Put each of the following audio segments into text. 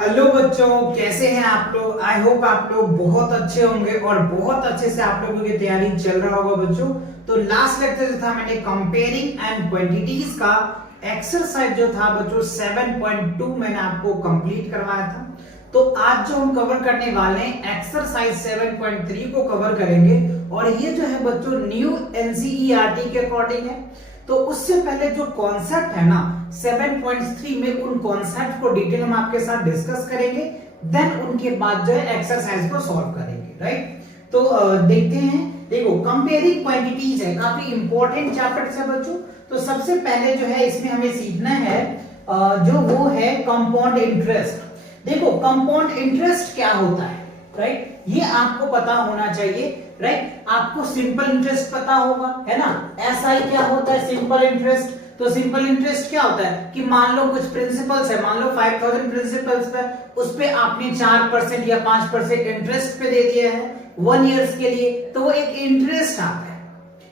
Hello बच्चों, कैसे हैं आप लोग। आई होप आप लोग बहुत अच्छे होंगे और बहुत अच्छे से आप लोगों की तैयारी चल रहा होगा बच्चों। तो लास्ट लेक्चर जो था मैंने कंपेयरिंग एंड क्वांटिटीज का एक्सरसाइज जो था बच्चों 7.2 मैंने आपको कंप्लीट करवाया था। तो आज जो हम कवर करने वाले हैं एक्सरसाइज 7.3 को कवर करेंगे और ये जो है बच्चों न्यू एनसीईआरटी के अकॉर्डिंग है। तो उससे पहले जो कॉन्सेप्ट है ना 7.3 में उन कॉन्सेप्ट को डिटेल हम आपके साथ डिस्कस करेंगे, देन उनके बाद जो है एक्सरसाइज को सॉल्व करेंगे, राइट। तो देखते हैं। देखो कंपेयरिंग क्वांटिटीज है, काफी इंपॉर्टेंट चैप्टर है बच्चों। तो सबसे पहले जो है इसमें हमें सीखना है जो वो है कंपाउंड इंटरेस्ट। देखो कंपाउंड इंटरेस्ट क्या होता है, राइट, ये आपको पता होना चाहिए, राइट। आपको सिंपल इंटरेस्ट पता होगा, है ना। एसआई क्या होता है, सिंपल इंटरेस्ट। तो सिंपल इंटरेस्ट क्या होता है कि मान लो कुछ प्रिंसिपल्स है, मान लो 5000 प्रिंसिपल्स पे, उस पे आपने 4% या 5% इंटरेस्ट पे दे दिया है 1 ईयर्स के लिए, तो वो एक इंटरेस्ट आता है,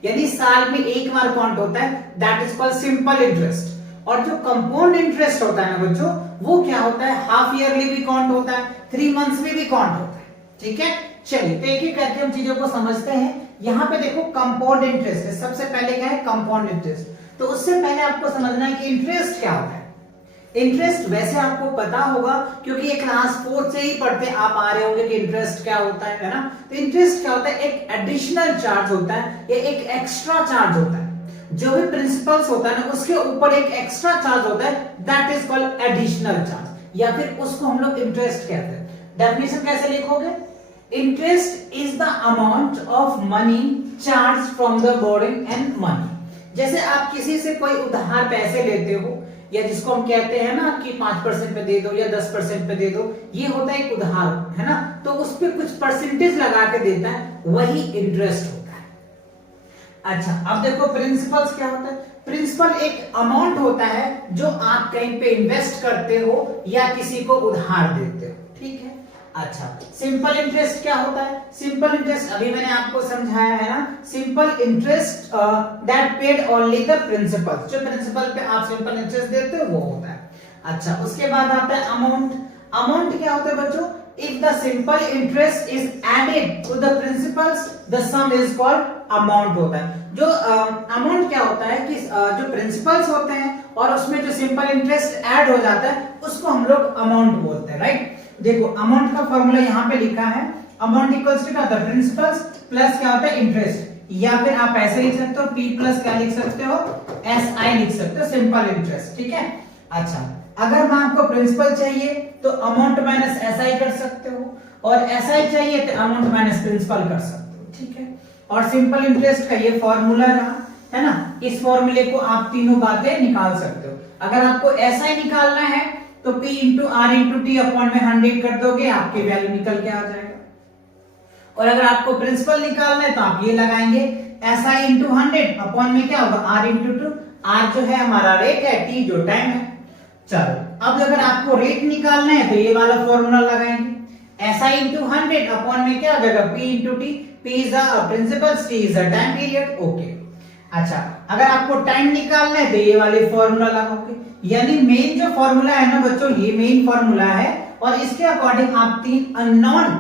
यानी साल में एक बार काउंट होता है, that is called simple interest. और जो कंपाउंड इंटरेस्ट होता है ना बच्चों, वो क्या होता है, हाफ ईयरली भी काउंट होता है, 3 मंथ्स में भी काउंट होता है, ठीक है। चलिए तो एक एक करके हम चीजों को समझते हैं। यहाँ पे देखो कंपाउंड इंटरेस्ट है, सबसे पहले क्या है कंपाउंड इंटरेस्ट। तो उससे पहले आपको समझना है कि इंटरेस्ट क्या होता है। इंटरेस्ट वैसे आपको पता होगा क्योंकि ये क्लास 4 से ही पढ़ते आप आ रहे होंगे कि इंटरेस्ट क्या होता है ना। तो इंटरेस्ट क्या होता है, एक एडिशनल चार्ज होता है या एक एक्स्ट्रा चार्ज होता है। जो भी प्रिंसिपल्स होता है ना उसके ऊपर एक एक्स्ट्रा चार्ज होता है, that is called additional charge, या फिर उसको हम लोग इंटरेस्ट कहते हैं। डेफिनेशन कैसे लिखोगे, interest is the amount of money charge from the boring and money. जैसे आप किसी से कोई उधार पैसे लेते हो, या जिसको हम कहते हैं ना कि 5% पे दे दो या 10% पे दे दो, ये होता है एक उधार, है ना। तो उस पर कुछ परसेंटेज लगा के देता है, वही इंटरेस्ट होता है। अच्छा अब देखो प्रिंसिपल्स क्या होता है। प्रिंसिपल एक अमाउंट होता है जो आप कहीं पे इन्वेस्ट करते हो या किसी को उधार देते हो, ठीक है। अच्छा सिंपल इंटरेस्ट क्या होता है, सिंपल इंटरेस्ट अभी मैंने आपको समझाया है ना। Simple interest that paid only the principal, जो प्रिंसिपल पे आप सिंपल इंटरेस्ट देते हो वो होता है। अच्छा उसके बाद आता है अमाउंट। अमाउंट क्या होता है बच्चों, if the simple interest is added to the principals the sum is called amount होता है। जो अमाउंट क्या होता है कि जो प्रिंसिपल्स होते हैं और उसमें जो सिंपल इंटरेस्ट ऐड हो जाता है उसको हम लोग अमाउंट बोलते हैं, राइट। देखो अमाउंट का फॉर्मूला यहाँ पे लिखा है, अमाउंट इक्वल्स टू क्या होता है, प्रिंसिपल्स प्लस क्या होता है इंटरेस्ट, या फिर आप ऐसे लिख सकते हो पी प्लस क्या लिख सकते हो, एस आई लिख सकते हो, सिंपल इंटरेस्ट, ठीक है। अच्छा अगर मैं आपको प्रिंसिपल चाहिए तो अमाउंट माइनस एस आई कर सकते हो, और एस आई चाहिए तो अमाउंट माइनस प्रिंसिपल कर सकते हो, ठीक है। और सिंपल इंटरेस्ट का ये फॉर्मूला रहा, है ना। इस फॉर्मूले को आप तीनों बातें निकाल सकते हो। अगर आपको एस आई निकालना है तो P into R into T upon में 100 कर दोगे, आपकी वैल्यू निकल के आ जाएगा। और अगर आपको प्रिंसिपल निकालना है तो आप ये लगाएंगे SI इंटू 100 अपॉन में क्या होगा R इंटू 2। R जो है हमारा रेट है, T जो टाइम है। चलो अब अगर आपको रेट निकालना है तो ये वाला फॉर्मूला लगाएंगे, SI इंटू 100 अपॉन में क्या हो जाएगा P into T. P is the principal, T is the time period, okay. अच्छा अगर आपको टाइम निकालना है तो ये वाले फॉर्मूला लगाओगे, यानी मेन जो फॉर्मूला है ना बच्चों ये मेन फॉर्मूला है, और इसके अकॉर्डिंग आप 3 अननोन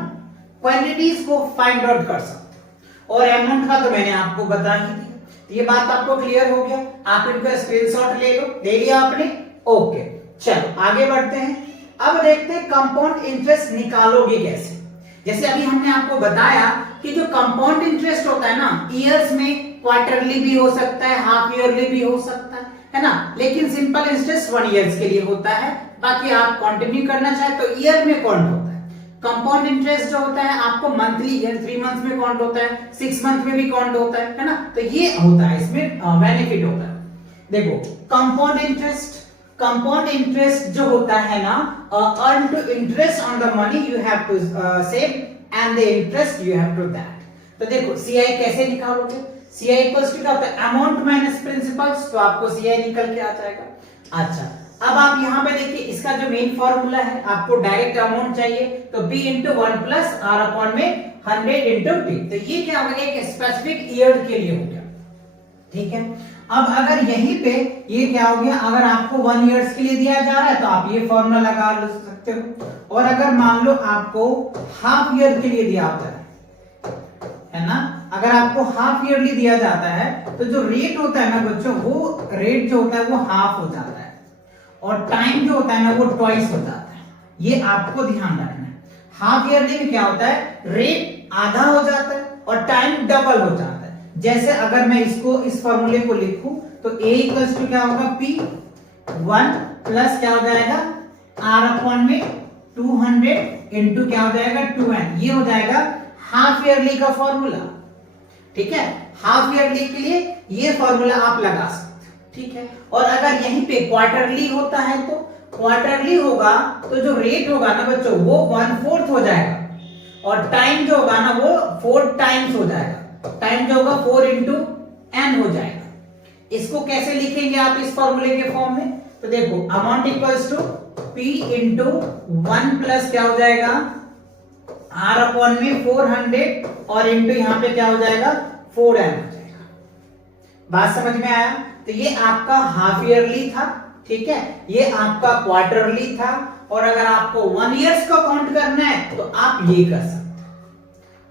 क्वांटिटीज को फाइंड आउट कर सकते हो। और अमाउंट का तो मैंने आपको बता ही दिया, ये बात आपको क्लियर हो गया। आप इनका स्क्रीनशॉट ले लो, ले लिया आपने, ओके। चलो आगे बढ़ते हैं। अब देखते हैं कंपाउंड इंटरेस्ट निकालोगे कैसे। जैसे अभी हमने आपको बताया कि जो कंपाउंड इंटरेस्ट होता है ना, ईयर्स में क्वार्टरली भी हो सकता है, हाफ ईयरली भी हो सकता है ना। लेकिन सिंपल इंटरेस्ट 1 ईयर्स के लिए होता है, बाकी आप कंटिन्यू करना चाहे तो ईयर में काउंट होता है। कंपाउंड इंटरेस्ट जो होता है आपको मंथली या 3 मंथ में काउंट होता है, 6 मंथ में भी काउंट होता है ना। तो ये होता है, इसमें बेनिफिट होता है। देखो कंपाउंड इंटरेस्ट जो होता है ना, earn to interest on the money you have to save and the interest you have to that. तो देखो सीआई कैसे निकालोगे, CI इक्वल्स टू क्या होता है, अमाउंट माइनस प्रिंसिपल्स, तो आपको CI निकल के आ जाएगा। अच्छा अब आप यहाँ पे देखिए इसका जो मेन फॉर्मूला है, आपको डायरेक्ट अमाउंट चाहिए तो P into 1 plus R upon में 100 इंटू T। तो ये क्या हो गया, एक स्पेसिफिक ईयर के लिए हो गया, ठीक है। अब अगर यहीं पे ये क्या हो गया, अगर आपको 1 ईयर्स के लिए दिया जा रहा है तो आप ये फॉर्मूला लगा सकते हो, और अगर मान लो आपको हाफ ईयर के लिए दिया होता है ना, अगर आपको हाफ ईयरली दिया जाता है तो जो रेट होता है ना बच्चों, वो रेट जो होता है वो हाफ हो जाता है, और टाइम जो होता है ना वो ट्वाइस हो जाता है। ये आपको ध्यान रखना है। हाफ ईयरली में क्या होता है, रेट आधा हो जाता है और टाइम डबल हो जाता है। जैसे अगर मैं इसको इस फॉर्मूले को लिखूं तो a इक्वल्स टू क्या होगा, P1 प्लस क्या हो जाएगा R अपॉन में 200 इंटू क्या हो जाएगा 2n, ये हो जाएगा हाफ ईयरली का फॉर्मूला। ठीक है, हाफ ईयरली के लिए ये फॉर्मूला आप लगा सकते हो। ठीक है, और अगर यहीं पे क्वार्टरली होता है तो क्वार्टरली होगा तो जो रेट होगा ना बच्चों वो 1/4 हो जाएगा, और टाइम जो होगा ना वो 4 टाइम्स हो जाएगा। टाइम जो होगा 4 इंटू एन हो जाएगा। इसको कैसे लिखेंगे आप इस फॉर्मूले के फॉर्म में, तो देखो amount equals to P into 1 plus क्या हो जाएगा R अपॉन में 400 और इंटू यहां पे क्या हो जाएगा 4n हो जाएगा। बात समझ में आया? तो ये आपका हाफ ईयरली था, ठीक है, ये आपका क्वार्टरली था, और अगर आपको 1 ईयर्स का काउंट करना है तो आप ये कर सकते हैं।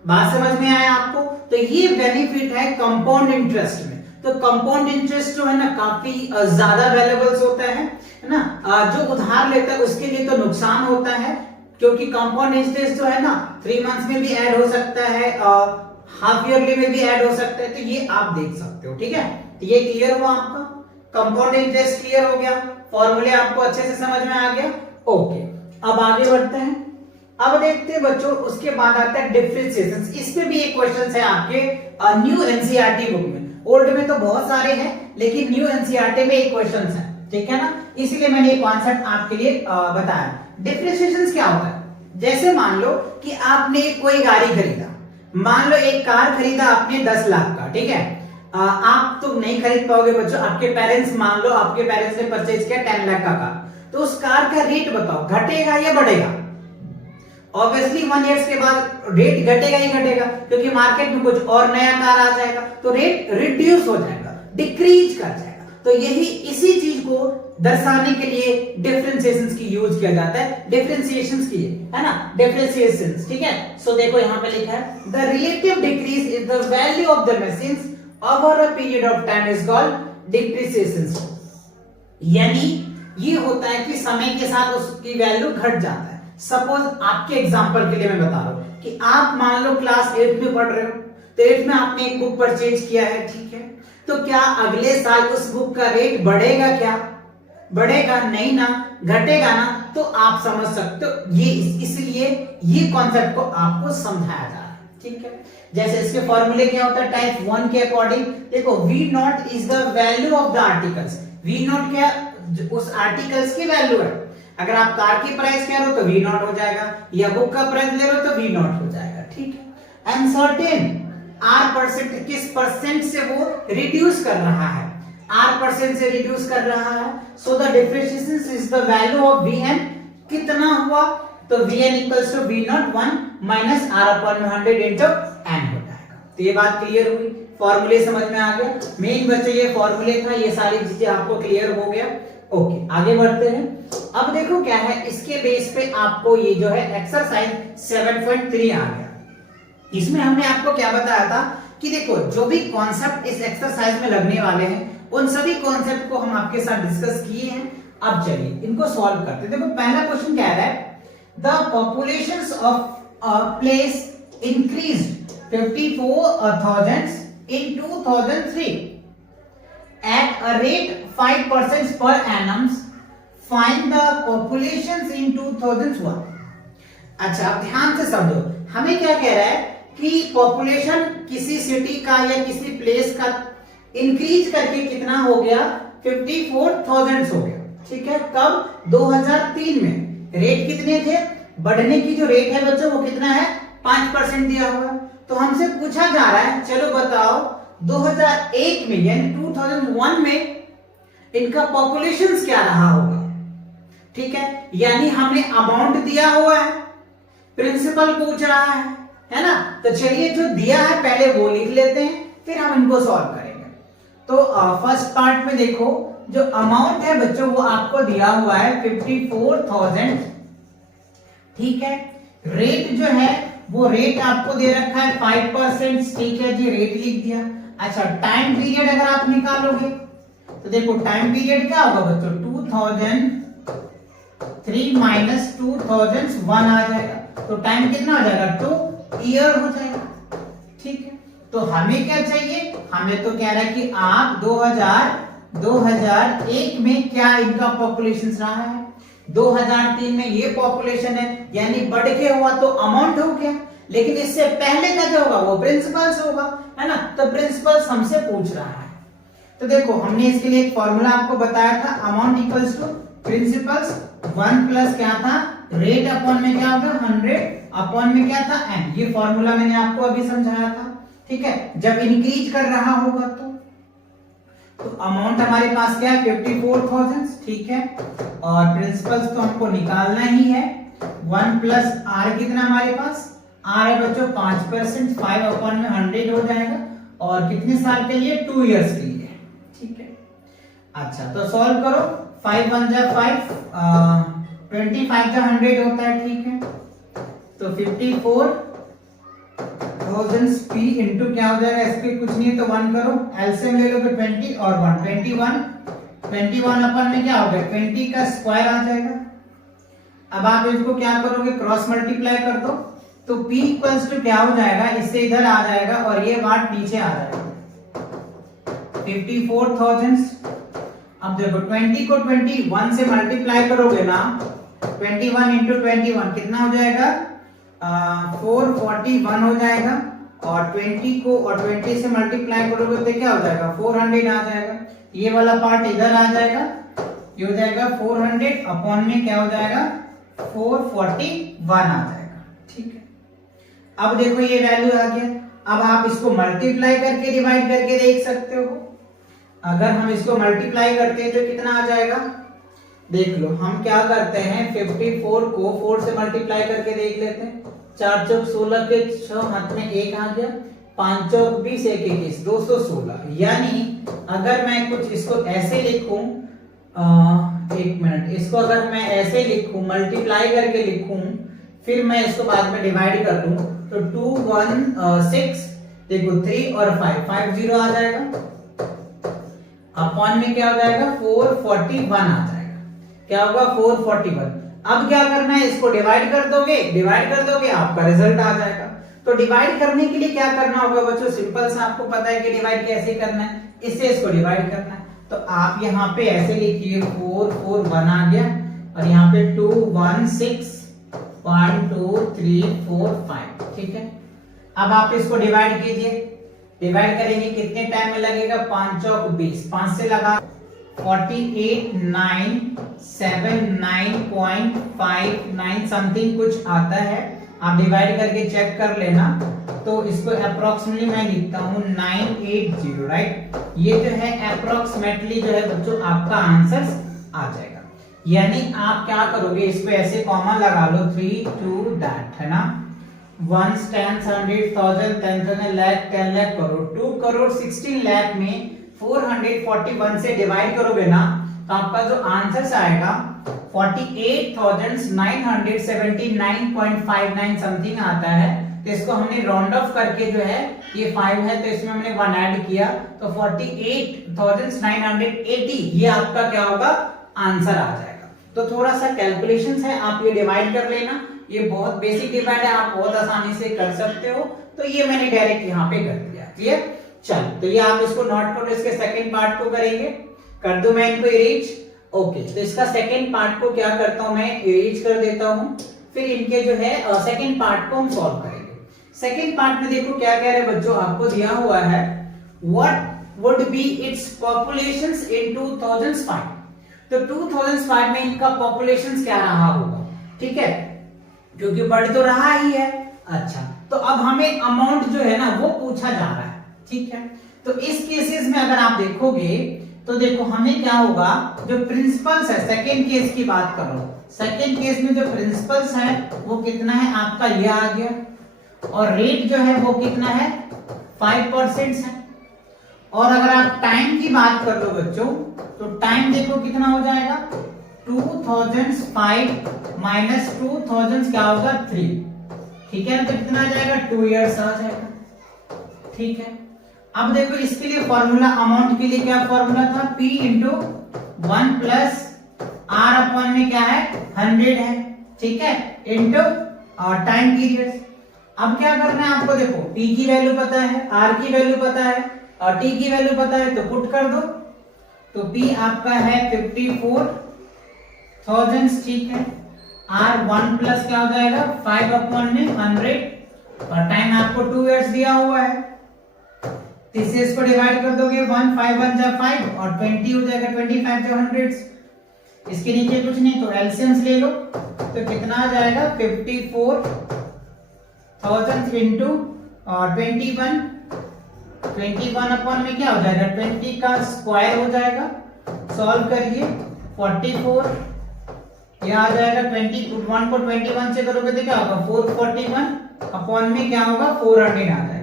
बात समझ में आया आपको? तो ये बेनिफिट है कंपाउंड इंटरेस्ट में। तो कंपाउंड इंटरेस्ट जो है ना काफी ज्यादा वैल्यूएबल्स होता है ना, जो उधार लेता है उसके लिए तो नुकसान होता है, क्योंकि कंपाउंड इंटरेस्ट जो है ना 3 मंथ्स में भी ऐड हो सकता है, हाफ ईयरली में भी ऐड हो सकता है, तो ये आप देख सकते हो। ठीक है, तो ये क्लियर हुआ आपका, कंपाउंड इंटरेस्ट क्लियर हो गया, फॉर्मूले आपको अच्छे से समझ में आ गया। ओके, अब आगे बढ़ते हैं। अब देखते हैं बच्चों, उसके बाद आता है डिफरेंशिएशन। इसमें भी एक क्वेश्चन है आपके न्यू एनसीईआरटी बुक में। ओल्ड में तो बहुत सारे हैं, लेकिन न्यू एनसीईआरटी में एक क्वेश्चन है, ठीक है ना, इसलिए मैंने ये कॉन्सेप्ट आपके लिए बताया। डिफरेंशिएशन क्या होता है, जैसे मान लो कि आपने कोई गाड़ी खरीदा, मान लो एक कार खरीदा आपने 10 लाख का, ठीक है, आप तो नहीं खरीद पाओगे बच्चों, आपके पेरेंट्स, मान लो आपके पेरेंट्स ने परचेज किया 10 लाख का कार, तो उस कार का रेट बताओ घटेगा या बढ़ेगा? ऑब्वियसली 1 ईयर्स के बाद रेट घटेगा ही घटेगा, क्योंकि मार्केट में कुछ और नया कार आ जाएगा, तो रेट रिड्यूस हो जाएगा, डिक्रीज कर जाएगा। तो यही इसी चीज को दर्शाने के लिए डिफरेंशिएशंस की यूज किया जाता है, डिफरेंशिएशंस की, है ना, डिफरेंशिएशंस। ठीक है, सो देखो यहां पे लिखा है the relative decrease is the value of the machines over a period of time is called depreciations. यानी ये होता है कि समय के साथ उसकी वैल्यू घट जाता है। सपोज आपके एग्जांपल के लिए मैं बता रहा हूं कि आप मान लो क्लास 8 में पढ़ रहे हो, तो 8 में आपने एक बुक परचेज किया है, ठीक है, तो क्या अगले साल उस बुक का रेट बढ़ेगा? क्या बढ़ेगा? नहीं ना, घटेगा ना। तो आप समझ सकते हो, ये इसलिए ये कॉन्सेप्ट को आपको समझाया जा रहा है। ठीक है, जैसे इसके फॉर्मूले क्या होता है टाइप 1 के अकॉर्डिंग, देखो we not is the value of the articles. We not क्या, उस आर्टिकल्स की वैल्यू है। अगर आप कार की प्राइस कह रहे हो तो वी नॉट हो जाएगा, या बुक का प्राइस ले रहे हो तो वी नॉट हो जाएगा। ठीक है, अनसर्टेन आर परसेंट, किस परसेंट से वो रिड्यूस कर रहा है, आर परसेंट से रिड्यूस कर रहा है। So the differentiation is the value of Vn। कितना हुआ, तो Vn equals to V0 1 minus R upon 100 into n हो जाएगा। तो ये बात क्लियर हुई, फॉर्मूले समझ में आ गया। मेन बच्चों ये फॉर्मूले था, ये सारी चीजें आपको क्लियर हो गया। ओके, आगे बढ़ते हैं। अब देखो क्या है, इसके बेस पे आपको ये जो है एक्सरसाइज 7.3 आ गया। इसमें हमने आपको क्या बताया था कि देखो जो भी कॉन्सेप्ट इस एक्सरसाइज में लगने वाले हैं उन सभी कॉन्सेप्ट को हम आपके साथ डिस्कस किए हैं। अब चलिए इनको सॉल्व करते हैं। देखो पहला क्वेश्चन क्या है, the populations of a place increased 54,000 in 2003 at a rate 5% per annum. Find the populations in 2001. अच्छा, अब ध्यान से समझो, हमें क्या कह रहा है कि पॉपुलेशन किसी सिटी का या किसी प्लेस का इंक्रीज करके कितना हो गया, 54,000 हो गया। ठीक है, कब? 2003 में। रेट कितने थे, बढ़ने की जो रेट है बच्चों वो कितना है, 5% दिया हुआ। तो हमसे पूछा जा रहा है, चलो बताओ 2001 में यानी 2001 में इनका पॉपुलेशन क्या रहा होगा। ठीक है, यानी हमें अमाउंट दिया हुआ है, प्रिंसिपल पूछ रहा है ना। तो चलिए जो दिया है पहले वो लिख लेते हैं, फिर हम इनको सॉल्व करेंगे। तो फर्स्ट पार्ट में देखो जो अमाउंट है बच्चों वो आपको दिया हुआ है 54,000, ठीक है। रेट जो है वो रेट आपको दे रखा है 5%, ठीक है जी, रेट लिख दिया। अच्छा, टाइम पीरियड अगर आप निकालोगे तो देखो टाइम पीरियड क्या होगा बच्चों, 2003 माइनस 2001 आ जाएगा, तो टाइम कितना आ जाएगा, 2 ईयर हो जाएगा, ठीक है। तो हमें क्या चाहिए, हमें तो कह रहा है कि आप 2001 में क्या इनका पॉपुलेशन रहा है, 2003 में ये पॉपुलेशन है, यानी बढ़ के हुआ तो अमाउंट हो गया, लेकिन इससे पहले का जो होगा वो प्रिंसिपल्स होगा, है ना। तो प्रिंसिपल्स हमसे पूछ रहा है, तो देखो हमने इसके लिए एक फॉर्मूला आपको बताया था, amount equals to principles 1 plus क्या था, रेट अपॉन में क्या होगा 100 अपॉन में क्या था n, ये फॉर्मूला मैंने आपको अभी समझाया था, ठीक है। जब इंक्रीज कर रहा होगा तो अमाउंट हमारे पास क्या है 54,000, ठीक है, और प्रिंसिपल्स तो हमको निकालना ही है। 1 प्लस r कितना हमारे पास, r है बच्चों 5%, 5 अपॉन में 100 हो जाएगा, और कितने साल के लिए, 2 इयर्स के लिए, ठीक है। अच्छा, तो सॉल्व करो, 5 1 जा 5, 25 जा 100 होता है, ठीक है। तो 54,000 p इंटू क्या हो जाएगा, इस पे कुछ नहीं है तो 1 करो, एलसीएम ले लोगे 20 और 1 21 अपन में क्या हो गया 20 का स्क्वायर आ जाएगा। अब आप इसको क्या करोगे, क्रॉस मल्टीप्लाई कर दो, तो p इक्वल्स टू क्या हो जाएगा, इससे इधर आ जाएगा और ये बात नीचे आ जाएगा 54,000। अब देखो 20 को 21 से मल्टीप्लाई करोगे ना, 21 इंटू 21 कितना हो जाएगा, 441 हो जाएगा, और 20 को और 20 से मल्टीप्लाई करोगे तो क्या हो जाएगा 400 आ जाएगा, ये वाला पार्ट इधर आ जाएगा, ये हो जाएगा 400 अपॉन में क्या हो जाएगा 441 आ जाएगा, ठीक है। अब देखो ये वैल्यू आ गया, अब आप इसको मल्टीप्लाई करके डिवाइड करके देख सकते हो। अगर हम इसको मल्टीप्लाई करते हैं तो कितना आ जाएगा, देख लो, हम क्या करते हैं 54 को 4 से मल्टीप्लाई करके देख लेते हैं, 4 चौक 16 के 6 हाथ में 1 आ गया, 5 चौक 20 1 21 216। यानी अगर मैं कुछ इसको ऐसे लिखूं, एक मिनट, इसको अगर मैं ऐसे लिखूं मल्टीप्लाई करके लिखूं, फिर मैं इसको बाद में डिवाइड कर दूं, तो 2 1 6, देखो 3 और 5 50 आ जाएगा, अपॉन में क्या हो जाएगा 441 आ जाएगा, क्या होगा 441। अब क्या करना है, इसको डिवाइड कर दोगे आपका रिजल्ट आ जाएगा। तो डिवाइड करने के लिए क्या करना होगा बच्चों, सिंपल सा आपको पता है कि डिवाइड कैसे करना है, इससे इसको डिवाइड करना है। तो आप यहाँ पे ऐसे लिखिए 441 आ गया, और यहाँ पे 2 1 6 1 2 3 4 5, ठीक है। अब आप इसको डिवाइड कीजिए, डिवाइड करेंगे कितने टाइम में लगेगा, 5 चौक 20, 5 से लगा 48,979.59 समथिंग कुछ आता है, आप डिवाइड करके चेक कर लेना। तो इसको अप्रोक्सीमेटली मैं लिखता हूँ 980, राइट। ये जो है अप्रोक्सीमेटली जो है बच्चों आपका आंसर आ जाएगा। यानी आप क्या करोगे, इसको ऐसे कॉमन लगा लो, 3 2 दैट, है ना, 1 10 100,000 10,000 लाख 10 लाख करोड़, 2 करोड़ 16 लाख में 441 से डिवाइड करोगे ना, तो आपका जो आंसर आएगा 48,979.59 समथिंग आता है। तो इसको हमने राउंड ऑफ करके जो है ये 5 है तो इसमें हमने 1 ऐड किया, तो 48,980 ये आपका क्या होगा आंसर आ जाएगा। तो थोड़ा सा कैलकुलेशंस है, आप ये डिवाइड कर लेना, ये बहुत बेसिक डिवाइड है, आप बहुत आसानी से कर सकते हो। तो ये मैंने डायरेक्ट यहाँ पे कर दिया, क्लियर। चलो, तो ये आप इसको नोट करो, इसके सेकंड पार्ट को करेंगे, कर दूं मैं इनको इरेज। ओके, तो इसका सेकंड पार्ट को क्या करता हूं मैं, इरेज कर देता हूं, फिर इनके जो है सेकंड पार्ट को हम सॉल्व करेंगे। सेकंड पार्ट में देखो क्या कह रहे हैं बच्चों, आपको दिया हुआ है what would be its populations in 2005। तो 2005 में इनका पॉपुलेशन क्या रहा होगा, ठीक है, क्योंकि बढ़ तो रहा ही है। अच्छा, तो अब हमें अमाउंट जो है ना वो पूछा जा रहा है, ठीक है। तो इस केसेस में अगर आप देखोगे तो देखो हमें क्या होगा, जो प्रिंसिपल्स है, सेकेंड केस की बात कर रहा हूं, सेकेंड केस में जो प्रिंसिपल्स है वो कितना है आपका, ये आ गया, और रेट जो है वो कितना है 5% है, और अगर आप टाइम की बात कर लो बच्चों, तो टाइम देखो कितना हो जाएगा, 2005 माइनस 2000 क्या होगा 3, ठीक है ना, तो कितना आ जाएगा 2 इयर्स आ जाएगा, ठीक है। अब देखो इसके लिए फॉर्मूला, अमाउंट के लिए क्या फॉर्मूला था, P into 1 plus R upon में क्या है 100 है, ठीक है, इंटू टाइम पीरियड। अब क्या करना है आपको, देखो P की वैल्यू पता है, R की वैल्यू पता है और T की वैल्यू पता है, तो पुट कर दो। तो P आपका है 54,000, ठीक है, R 1 प्लस क्या हो जाएगा 5 अपॉन में 100 और टाइम आपको 2 इयर्स दिया हुआ है, इससे इसको डिवाइड कर दोगे 1 5 1 जा 5 और 20 हो जाएगा, 25 जो 100, इसके नीचे कुछ नहीं, तो एलसीएम्स ले लो, तो कितना आ जाएगा 54,000 इंटू 21 अपॉन में क्या हो जाएगा 20 का स्क्वायर हो जाएगा, सॉल्व करिए 44, यह आ जाएगा 21 को 21 से करोगे तो क्या होगा 441 अपॉन में क्या होगा 400 आ जाएगा।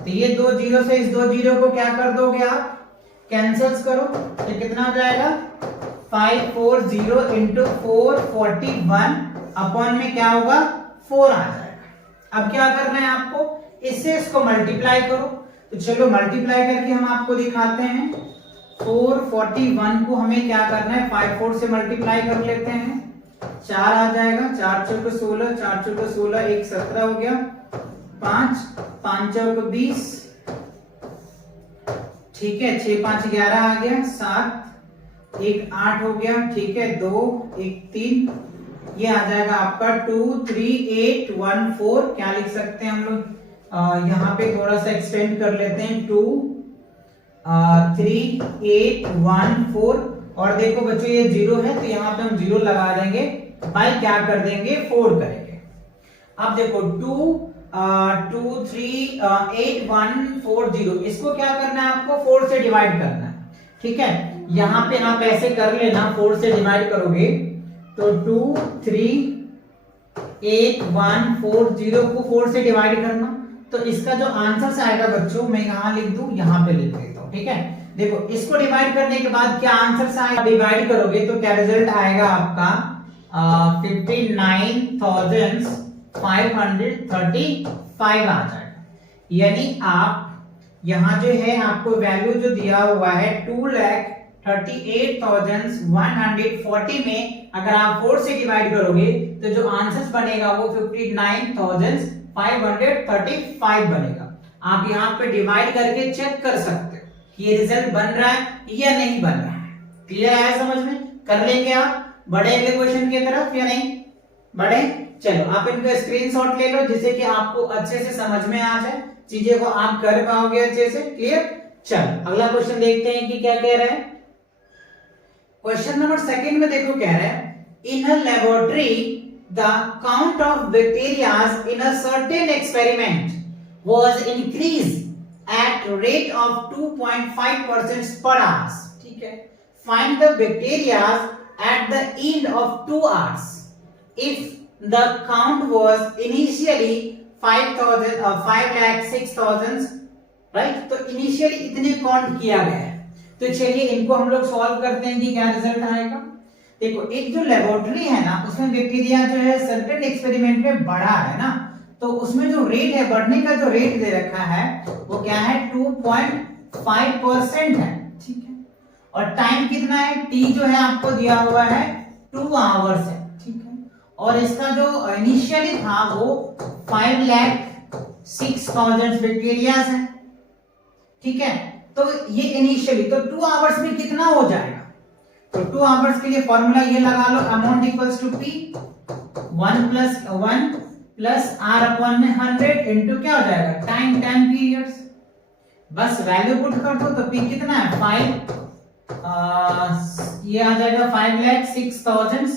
तो ये दो जीरो से इस दो जीरो को क्या कर दोगे आप, कैंसिल्स करो, तो कितना हो जाएगा 540 इंटू 441 अपॉन में क्या होगा 4 आ जाएगा। अब क्या करना है आपको, इससे इसको मल्टीप्लाई करो, तो चलो मल्टीप्लाई करके हम आपको दिखाते हैं। 441 को हमें क्या करना है 54 से मल्टीप्लाई कर लेते हैं, 4 आ जाएगा, 4 चौक 16, 4 चौक 16, 1 17 हो गया, 5 5 चौक 20, ठीक है, 6 5 11 आ गया, 7 1 8 हो गया, ठीक है, 2 1 3, ये आ जाएगा आपका 23814। क्या लिख सकते हैं हम लोग, यहाँ पे थोड़ा सा एक्सटेंड कर लेते हैं, 23814 और देखो बच्चों ये जीरो है, तो यहाँ पे हम जीरो लगा देंगे, बाई क्या कर देंगे 4 करेंगे। अब देखो 23814, इसको क्या करना है आपको 4 से डिवाइड करना है, ठीक है, यहाँ पे आप ऐसे कर लेना, 4 से डिवाइड करोगे तो 23814 को 4 से डिवाइड करना, तो इसका जो आंसर आएगा बच्चों, मैं यहाँ लिख दूं, यहाँ पे लिख देता हूँ, ठीक है। देखो इसको डिवाइड करने के बाद क्या आंसर आएगा, डिवाइड करोगे तो क्या रिजल्ट आएगा आपका 59,535 आ जाएगा। यानी आप यहाँ जो है आपको वैल्यू जो दिया हुआ है 2,38,140 में अगर आप 4 से डिवाइड करोगे तो जो आंसर बनेगा वो 59,535 बनेगा। आप यहाँ पे डिवाइड करके चेक कर सकते हो कि ये रिजल्ट बन रहा है या नहीं बन रहा है। क्लियर है समझ में? कर लेंगे आप, बढ़े अगले क्वेश्चन की तरफ या नहीं बढ़े? चलो आप इनका स्क्रीनशॉट ले लो जिससे कि आपको अच्छे से समझ में आ जाए, चीजें को आप कर पाओगे अच्छे से। क्लियर? चलो अगला क्वेश्चन देखते हैं कि क्या कह रहा है। क्वेश्चन नंबर सेकंड में देखो क्या रहा है, in a laboratory the count of bacterias in a certain experiment was increase at rate of 2.5% per hour. ठीक है, find the bacteria at the end of 2 hours if the count was initially 5,000 or 5,06,000, right? तो initially इतने count किया गया है, तो चलिए इनको हम लोग सॉल्व करते हैं कि क्या रिजल्ट आएगा। देखो एक जो लेबोरेटरी है ना उसमें बैक्टीरिया जो है सर्टेन एक्सपेरिमेंट में बढ़ा है ना, तो उसमें जो रेट है बढ़ने का जो रेट दे रखा है वो क्या है 2.5% है। ठीक है, और टाइम कितना है, टी जो है आपको दिया हुआ है 2 आवर्स है। ठीक है, और इसका जो इनिशियली था वो 5,06,000 बैक्टीरियाज है। ठीक है, तो ये इनिशियली तो 2 आवर्स में कितना हो जाएगा, तो 2 आवर्स के लिए फॉर्मूला ये लगा लो, amount equals to P 1 plus R upon में 100 इंटू क्या हो जाएगा टाइम, 10 पीरियड्स। बस वैल्यू पुट कर दो, तो पी कितना है 5, ये आ जाएगा 5,06,000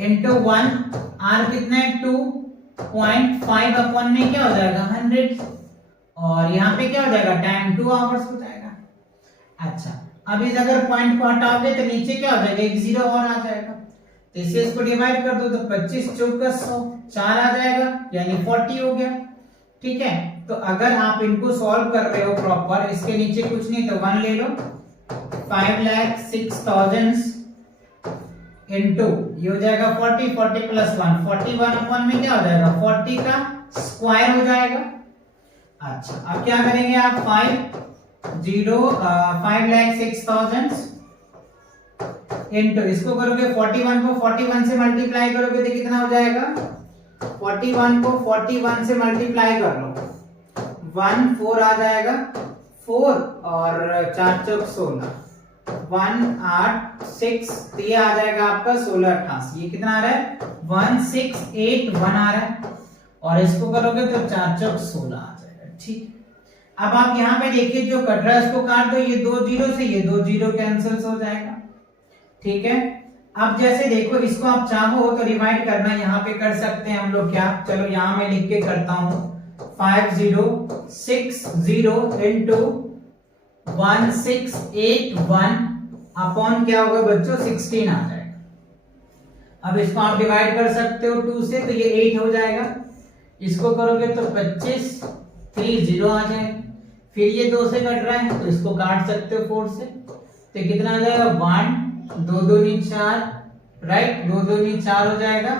इंटू 1, आर कितना है 2.5 अपॉन में क्या हो जाएगा 100, और यहाँ पे क्या हो जाएगा टाइम 2 आवर्स हो जाएगा। अच्छा, अब इस अगर पॉइंट को हटाओगे तो नीचे क्या हो जाएगा एक जीरो और आ जाएगा, तो इसे इसको डिवाइड कर दो तो 25 चौका 100, 4 आ जाएगा यानी 40 हो गया। ठीक है, तो अगर आप इनको सॉल्व कर रहे हो प्रॉपर, इसके नीचे कुछ नहीं तो 1 ले लो, 5,06,000 इंटू ये हो जाएगा 40, 40 प्लस 1, 41 अपॉन में क्या हो जाएगा 40 का स्क्वायर हो जाएगा। अच्छा अब क्या करेंगे आप 5,06,000 इंटू इसको करोगे 41 को 41 से मल्टीप्लाई करोगे तो कितना हो जाएगा, 41 को 41 से मल्टीप्लाई कर लो, 1 4 आ जाएगा, 4 और 4 चौक 16, 1 8 6 तो ये आ जाएगा आपका 16 88, ये कितना आ रहा है 1681 आ रहा है, और इसको करोगे तो 4 चौक 16 आ जाएगा। ठीक, अब आप यहाँ पे देखिए जो कट रहा है इसको काट दो, ये 2 0 से ये 2 0 कैंसिल हो जाएगा। ठीक है, अब जैसे देखो इसको आप चाहो तो डिवाइड करना यहाँ पे कर सकते हैं हम लोग, क्या चलो यहाँ मैं लिख के करता हूँ 5060 इंटू 1681 अपॉन क्या होगा बच्चों 16 आ जाएगा। अब इसको आप डिवाइड कर सकते हो 2 से तो ये 8 हो जाएगा, इसको करोगे तो 25 3 0 आ जाएगा, फिर ये 2 से कट रहा है तो इसको काट सकते हो 4 से, तो कितना आ जाएगा 1 2 2 4 राइट, 2 2 4 हो जाएगा,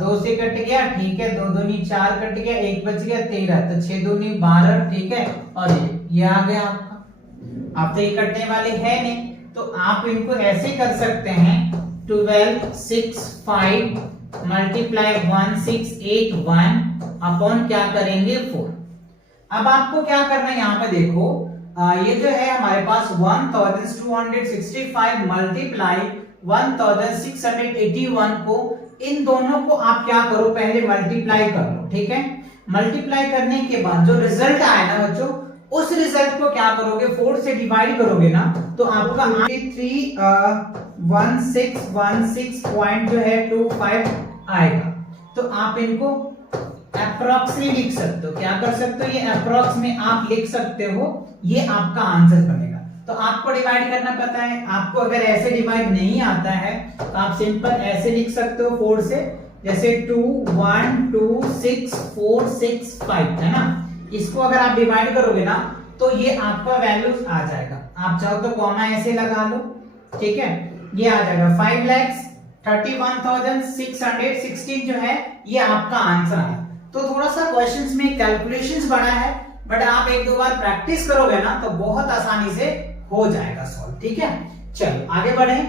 2 से कट गया, ठीक है 2 2 4 कट गया, 1 बच गया 13, तो 6 2 12, ठीक है, और ये आ गया आपका। अब तो ये कटने वाले है नहीं, तो आप इनको ऐसे कर सकते हैं 12 6 5 मल्टीप्लाई 1681 अपॉन क्या करेंगे 4। अब आपको क्या करना है यहाँ पे देखो, ये जो है हमारे पास 1265 मल्टीप्लाई 1681 को, इन दोनों को आप क्या करो पहले मल्टीप्लाई कर लो। ठीक है, मल्टीप्लाई करने के बाद जो रिजल्ट आए ना बच्चों, उस रिजल्ट को क्या करोगे 4 से डिवाइड करोगे ना, तो आपका 831616 पॉइंट जो है 25 आएगा। तो आप इनको अप्रॉक्स लिख सकते हो, क्या कर सकते हो ये अप्रॉक्स में आप लिख सकते हो, ये आपका आंसर बनेगा। तो आपको डिवाइड करना पता है, आपको अगर ऐसे डिवाइड नहीं आता है तो आप सिंपल ऐसे लिख सकते हो 4 से, जैसे 2 1 2 6 4 6 5 है ना, इसको अगर आप डिवाइड करोगे ना तो ये आपका वैल्यूज आ जाएगा। आप चाहो तो कॉमा ऐसे लगा लो, ठीक है, ये आ जाएगा 5,31,616 जो है ये आपका आंसर है। तो थोड़ा सा क्वेश्चंस में कैलकुलेशंस बड़ा है, बट आप 1-2 बार प्रैक्टिस करोगे ना तो बहुत आसानी से हो जाएगा सॉल्व। ठीक है, चलो आगे बढ़े।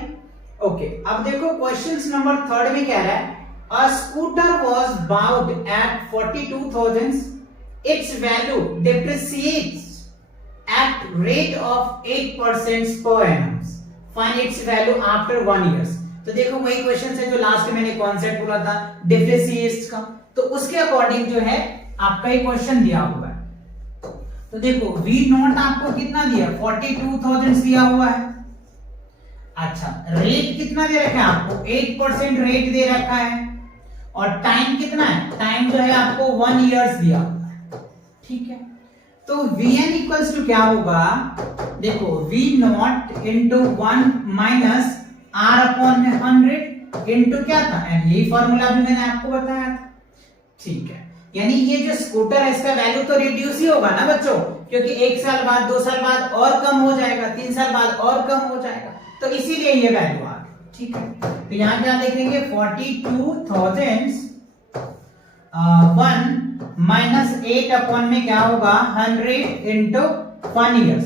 ओके, अब देखो क्वेश्चंस नंबर 3 में कह रहा है a scooter was bought at 42,000, its value depreciates at rate of 8% per annum, find its value after 1 years। तो देखो वही क्वेश्चन है जो लास्ट में मैंने कॉन्सेप्ट बोला था डिप्रिसिएट्स का, तो उसके अकॉर्डिंग जो है आपका ये क्वेश्चन दिया हुआ है। तो देखो वी नॉट आपको कितना दिया 42,000 दिया हुआ है। अच्छा, रेट कितना दे रखा है आपको 8% रेट दे रखा है, और टाइम कितना है, टाइम जो है आपको 1 इयर्स दिया हुआ है। ठीक है, तो Vn इक्वल्स टू क्या होगा, देखो V not into 1 minus R upon में 100 इंटू क्या था, यही फॉर्मूला भी मैंने आपको बताया था। ठीक है, यानी ये जो स्कूटर है इसका वैल्यू तो रिड्यूस ही होगा ना बच्चों, क्योंकि 1 साल बाद 2 साल बाद और कम हो जाएगा, 3 साल बाद और कम हो जाएगा, तो इसीलिए ये वैल्यू आ गई। ठीक है, तो यहाँ क्या लिखेंगे 42,001 माइनस 8 अपॉन में क्या होगा 100 इंटू 1 ईयर्स।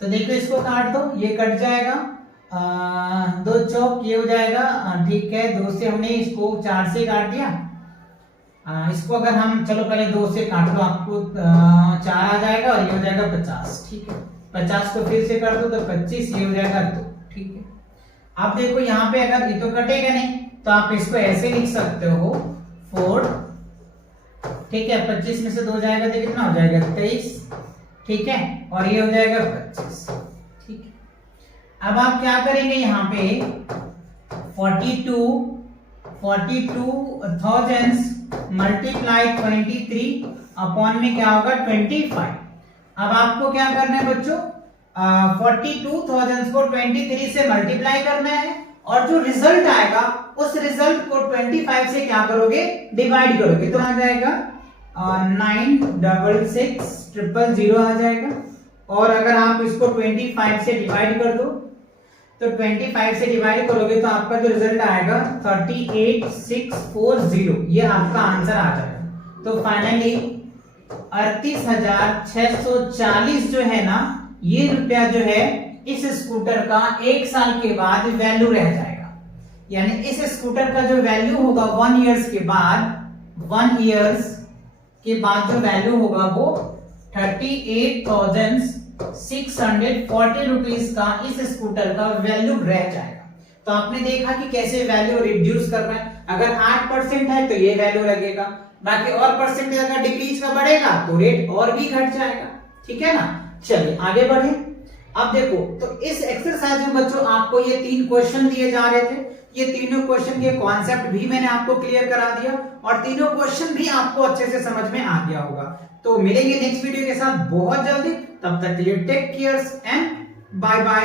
तो देखो इसको काट दो, ये कट जाएगा, 2 चौक ये हो जाएगा, ठीक है, 2 से हमने इसको 4 से काट दिया, इसको अगर हम चलो पहले 2 से काट लो, आपको 4 आ जाएगा और ये हो जाएगा 50। ठीक है, 50 को फिर से कर दो तो 25, ये हो जाएगा 2। ठीक है, अब देखो यहाँ पे अगर ये तो कटेगा नहीं तो आप इसको ऐसे लिख सकते हो 4, ठीक है, 25 में से 2 जाएगा तो कितना हो जाएगा 23, ठीक है, और ये हो जाएगा 25। ठीक है, अब आप क्या करेंगे यहाँ पे 42,000 मल्टीप्लाई 23 अपॉन में क्या होगा 25। अब आपको क्या करना है बच्चों, 42,000 को 23 से मल्टीप्लाई करना है, और जो रिजल्ट आएगा उस रिजल्ट को 25 से क्या करोगे डिवाइड करोगे, तो आ जाएगा 966,000 आ जाएगा। और अगर आप इसको 25 से डिवाइड कर दो तो 25 से डिवाइड करोगे तो आपका जो रिजल्ट आएगा 38,640, ये आपका आंसर आ जाएगा। तो फाइनली 38,640 जो है ना, ये रुपया जो है इस स्कूटर का 1 साल के बाद वैल्यू रह जाएगा। यानी इस स्कूटर का जो वैल्यू होगा 1 ईयर्स के बाद, 1 ईयर्स के बाद जो वैल्यू होगा वो 38,640 रुपीज का इस स्कूटर का वैल्यू रह जाएगा। तो आपने देखा कि कैसे वैल्यू रिड्यूस कर रहा है। अगर 8% है तो ये वैल्यू लगेगा, बाकी और परसेंटेज अगर डिक्रीज का बढ़ेगा तो रेट और भी घट जाएगा। ठीक है ना। चलिए आगे बढ़े। अब देखो, तो इस एक्सरसाइज में बच्चों आपको ये 3 क्वेश्चन दिए जा रहे थे। ये तीनों क्वेश्चन के कॉन्सेप्ट भी मैंने आपको क्लियर करा दिया और तीनों क्वेश्चन भी आपको अच्छे से समझ में आ गया होगा। तो मिलेंगे नेक्स्ट वीडियो के साथ बहुत जल्दी। तब तक के लिए take care and bye bye.